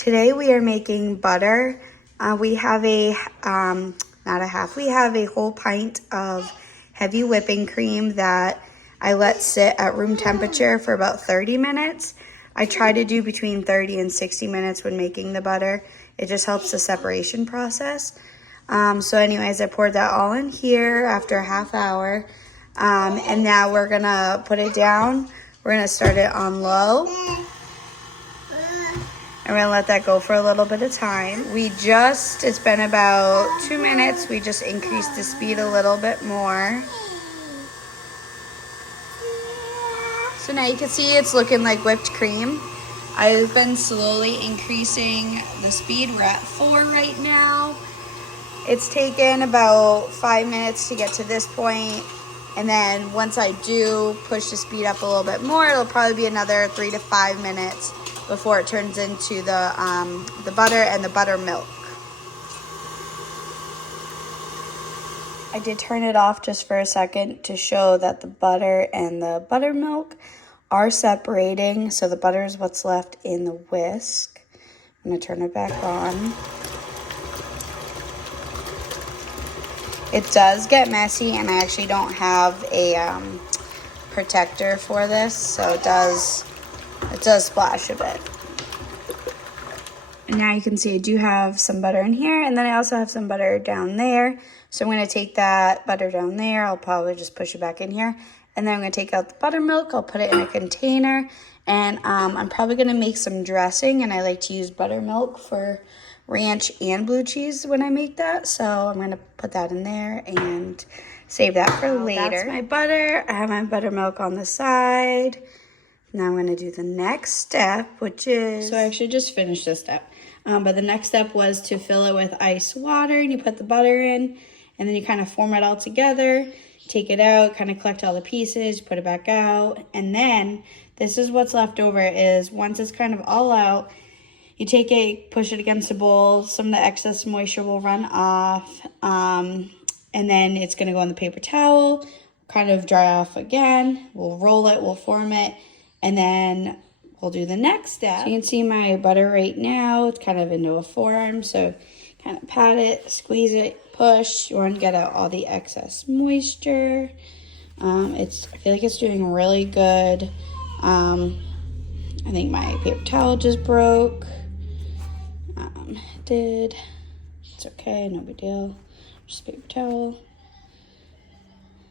Today we are making butter. We have a, not a half, we have a whole pint of heavy whipping cream that I let sit at room temperature for about 30 minutes. I try to do between 30 and 60 minutes when making the butter. It just helps the separation process. So anyways, I poured that all in here after a half hour. And now we're gonna put it down. We're gonna start it on low. And we're gonna let that go for a little bit of time. It's been about 2 minutes. We just increased the speed a little bit more. So now you can see it's looking like whipped cream. I've been slowly increasing the speed. We're at 4 right now. It's taken about 5 minutes to get to this point. And then once I do push the speed up a little bit more, it'll probably be another 3 to 5 minutes before it turns into the butter and the buttermilk. I did turn it off just for a second to show that the butter and the buttermilk are separating. So the butter is what's left in the whisk. I'm gonna turn it back on. It does get messy, and I actually don't have a protector for this, so it does splash a bit. And now you can see I do have some butter in here, and then I also have some butter down there. So I'm going to take that butter down there. I'll probably just push it back in here. And then I'm going to take out the buttermilk. I'll put it in a container. And I'm probably going to make some dressing, and I like to use buttermilk for ranch and blue cheese when I make that. So I'm going to put that in there and save that for later. That's my butter. I have my buttermilk on the side. Now I'm going to do the next step, which is... So I actually just finished this step. But the next step was to fill it with ice water, and you put the butter in, and then you kind of form it all together, take it out, kind of collect all the pieces, put it back out, and then this is what's left over is once it's kind of all out, you take it, push it against a bowl, some of the excess moisture will run off, and then it's going to go on the paper towel, kind of dry off again, we'll roll it, we'll form it, and then we'll do the next step. So you can see my butter right now. It's kind of into a form. So kind of pat it, squeeze it, push. You want to get out all the excess moisture. I feel like it's doing really good. I think my paper towel just broke. It did. It's okay, no big deal. Just paper towel.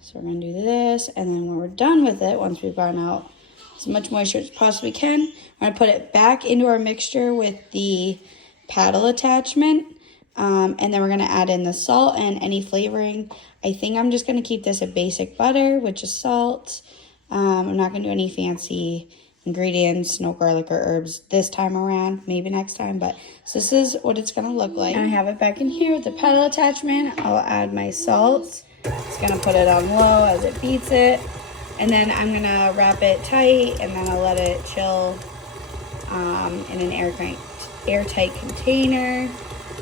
So we're going to do this. And then when we're done with it, once we've gotten out as much moisture as possibly can, we're going to put it back into our mixture with the paddle attachment. And then we're going to add in the salt and any flavoring. I think I'm just going to keep this a basic butter, which is salt. I'm not going to do any fancy ingredients, no garlic or herbs this time around, maybe next time. But so this is what it's going to look like. And I have it back in here with the paddle attachment. I'll add my salt. Just going to put it on low as it beats it. And then I'm going to wrap it tight, and then I'll let it chill in an airtight container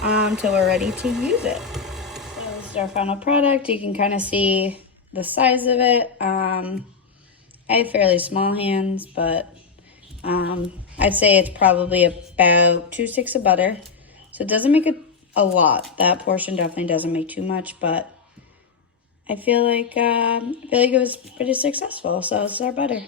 until we're ready to use it. So this is our final product. You can kind of see the size of it. I have fairly small hands, but I'd say it's probably about 2 sticks of butter. So it doesn't make a lot. That portion definitely doesn't make too much, but I feel like it was pretty successful. So this is our butter.